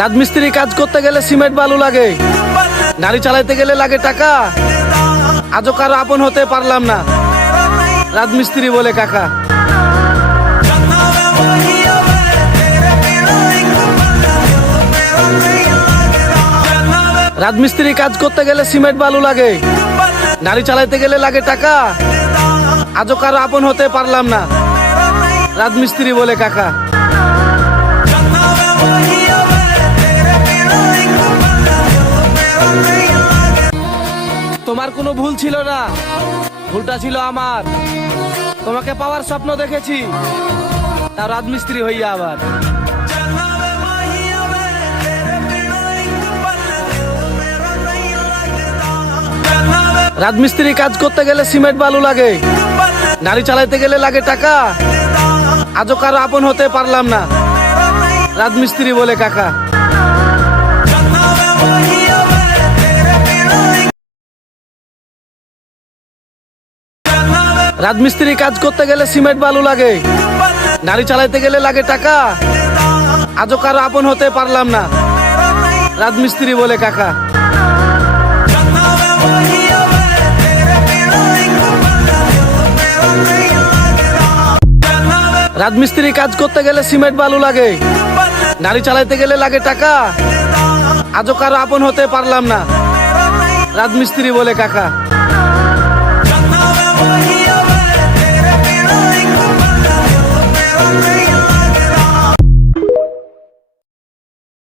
রাজমিস্ত্রি কাজ করতে গেলে সিমেন্ট বালু লাগে, গাড়ি চালাইতে গেলে লাগে টাকা। আজও কারো আপন হতে পারলাম না, রাজমিস্ত্রি বলে কাকা। রাজমিস্ত্রি কাজ করতে গেলে সিমেন্ট বালু লাগে, গাড়ি চালাইতে গেলে লাগে টাকা। আজও কারো আপন হতে পারলাম না, রাজমিস্ত্রি বলে কাকা। তোমার কোনো ভুল ছিল না, ভুলটা ছিল আমার। তোমাকে পাওয়ার স্বপ্ন দেখেছি, তাও রাজমিস্ত্রি হইয়া আবার। রাজমিস্ত্রি কাজ করতে গেলে সিমেন্ট বালু লাগে, গাড়ি চালাইতে গেলে লাগে টাকা। আজও কারো আপন হতে পারলাম না, রাজমিস্ত্রি বলে কাকা। রাজমিস্ত্রি কাজ করতে গেলে সিমেন্ট বালু লাগে, গাড়ি চালাইতে গেলে লাগে টাকা। আজও কারো আপন হতে পারলাম না, রাজমিস্ত্রি বলে কাকা। রাজমিস্ত্রি কাজ করতে গেলে সিমেন্ট বালু লাগে, গাড়ি চালাইতে গেলে লাগে টাকা। আজও কারো আপন হতে পারলাম না, রাজমিস্ত্রি বলে কাকা।